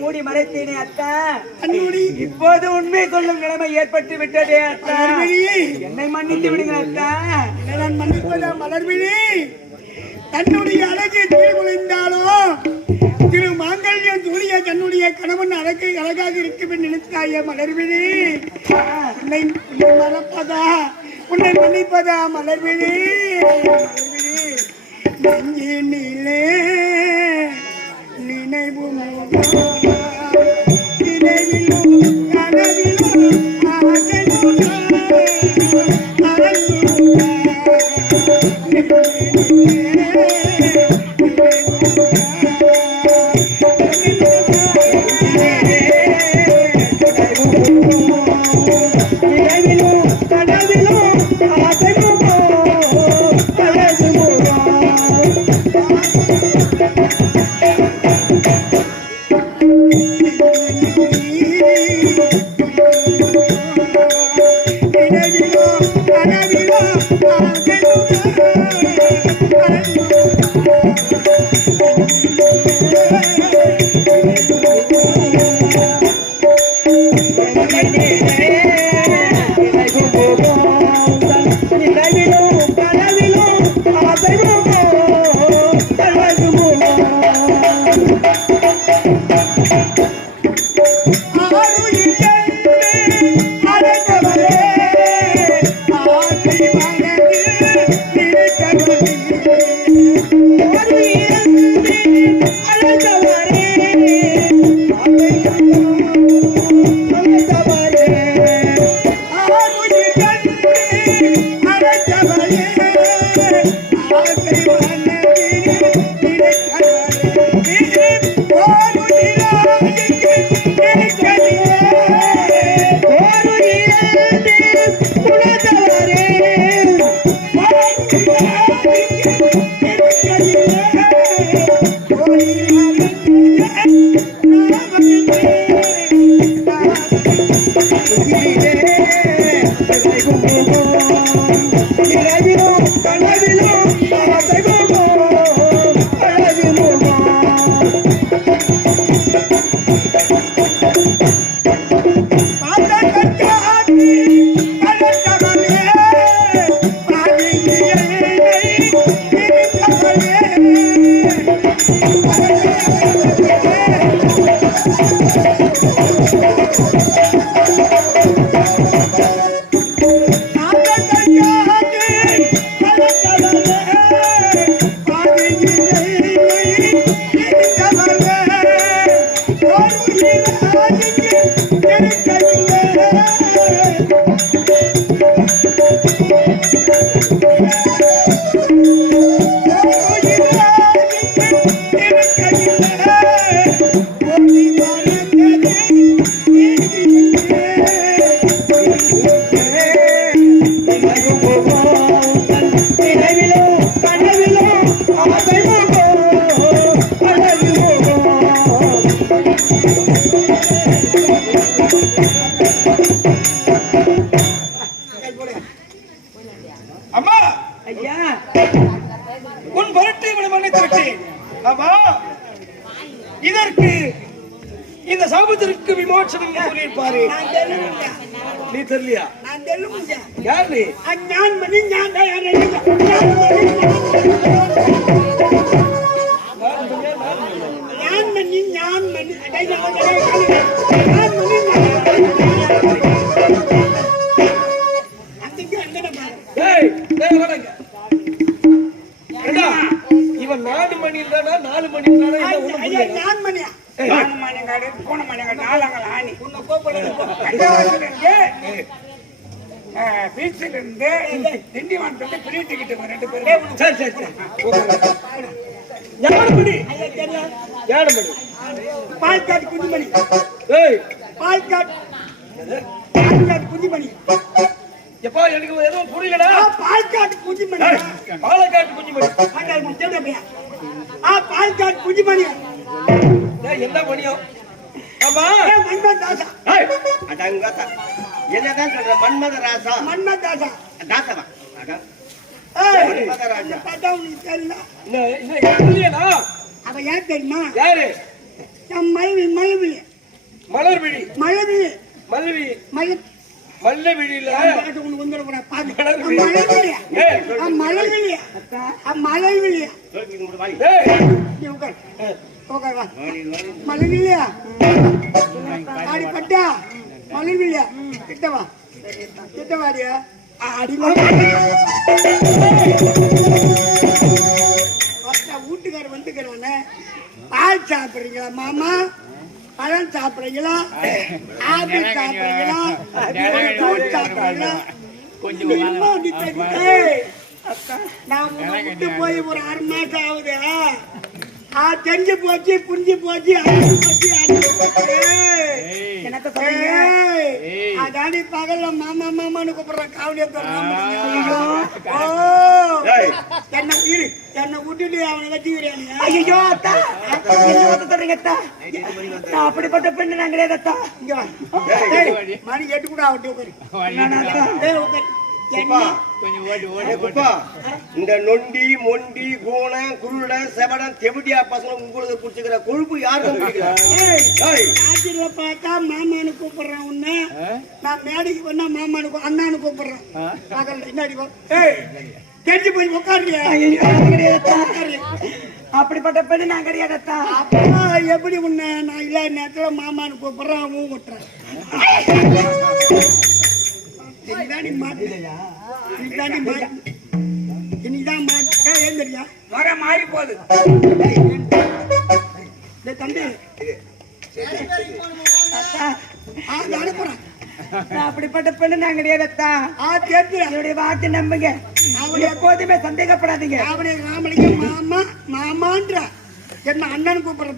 மூடி மறைத்தேனே அத்தா. இப்போது உண்மை சொல்லும் நிலைமை ஏற்பட்டு விட்டதே அத்தா. என்னை மன்னித்து விடுங்க அத்தா. நான் மன்னிப்பதா மலர்விழி? தன்னுடைய அழகு தீர்வுந்தாலும் திரு மாங்கல்யம் சூரிய தன்னுடைய கணவன் அழகாக இருக்கும் என்று நினைத்தாய மலர்விழி. உன்னை மன்னிப்பதா மலர்விழி? நெஞ்சினிலே நினைவு கனவிலும் ஐயா உன் பொருட்டு இவனை மன்னித்திருக்கிறேன். ஆமா, இதற்கு இந்த சாபத்திற்கு விமோசனம் கூறியிருப்பாரு. நான் தெலுங்குங்க. நீ தெரியலையா? நான் தெலுங்குங்க. யார் நீ? ஞான் மணி ஞான் மணி ஞான் மணி ஏய், ஏய், வாடங்க. ஏண்டா, இவன் 4 மணி இருந்தானா 4 மணி இருந்தானா என்ன ஒண்ணு புரியல. ஞான் மணியா ஏய், மணிங்காடு பூனை மணிங்காடு நாலங்கள் ஆணி உன்னை கோபப்படுறது பீச்சில் இருந்து திண்டிவனத்துக்கு ஃப்ரீ டிக்கெட் 2 பேரும். சரி சரி சரி. யாரு மணி? யாரு மணி? பால்காட் குஞ்சுமணி. ஏய், பால்காட் குஞ்சுமணி. எப்பா எனக்கு எதுவும் புரியலடா. பால்காட் குஞ்சுமணி. ஏய், பாலக்காட்டு குஞ்சு மணி. பால்காட் குஞ்சுமணி. ஏய், என்ன மணியோ? ஆமா. மன்மத் தாசா. ஏய், அடங்கத்த என்னதான் சொல்ற மன்மத ராசா மன்மத் தாசா. தாசவா அதான் ஏய், மன்மத ராஜா. பார்த்தா உனக்கு தெரியல. என்ன தெரியலடா. அவ ஏன் தெரியுமா? யாரு? என் மனைவி மனைவி மலர்விழி. மனைவி மல்வி மலை மல்லவிழில உனக்கு வந்துடக்கூடாது. பாத்து மலர்விழி. மலைவிழியா ஏய், மலைவிழியா மலைவிழியா சொல்லிட்டு மூணு வாய் ஏய், நீ உட்கார் உட்கார் வா மலைவிழியா ஆடி பட்டா மலைவிழியா கிட்டவா கிட்டவாடியா அடி வீட்டுக்காரர் வந்துக்கிறானே பால் சாப்பிடுறீங்களா மாமா பழம் சாப்பிடுறீங்களா ஆப்பிள் சாப்பிடுறீங்களா ஃப்ரூட் சாப்பிடுறீங்களா நான் உன்னை விட்டு போய் ஒரு 6 மாசம் ஆகுது தெரிஞ்சு போச்சு புரிஞ்சு போச்சு அடிச்சு போச்சு அடிச்சு போச்சு. என்னத்த சொல்றீங்க? அதாடி பகல்ல மாமா மாமான்னு கூப்பிடுறேன் காவலியை ஏய் என்ன இரு என்னை விட்டுட்டு அவனை வச்சுக்கிறேன். ஐயோ அத்தா, என்ன சொல்றீங்க அத்தா? நான் அப்படிப்பட்ட பெண்ணு நான் கிடையாது அத்தா. இங்க வா. ஏய், மணி 8 கூட ஆகட்டும் உட்காரு. நானா அத்தா? ஏய், உட்காரு. குப்பா என்ன குப்பா இந்த நொண்டி மொண்டி கூணம் குருடன் செவடன் தெவிடியா பசங்க உங்களுக்கு பிடிச்சிக்கிற கொழுப்பு யாருக்கும் பிடிக்கல. ஏய், ஏய் ராத்திரில பார்த்தா மாமான்னு கூப்பிடுறேன் உன்னை. நான் மேடைக்கு பண்ணா மாமானு அண்ணான்னு கூப்பிடுறேன். பகல்ல என்னடி போ. ஏய், தெரிஞ்சு போய் உட்காருறியா? ஐயோ, நான் கிடையாது அத்தா. அப்படிப்பட்ட பெண்ணு நான் கிடையாது அத்தா. அப்பா எப்படி உன்னை நான் இல்லாத நேரத்துல மாமான்னு கூப்பிடுறேன் அவன் விட்டுறேன். இன்னைக்குதான் மாட்டு ஏந்திரியா வர மாறி போகுது. தம்பி அனுப்புறேன். நான் அப்படிப்பட்ட பெண்ணு நான் கிடையாது அத்தா. கேட்கிறேன். என்னுடைய வார்த்தை நம்புங்க. அவன் எப்போதுமே சந்தேகப்படாதீங்க. அவனை ராமலிங்க மாமா மாமான்ற என்ன அண்ணன் கூப்பிடுற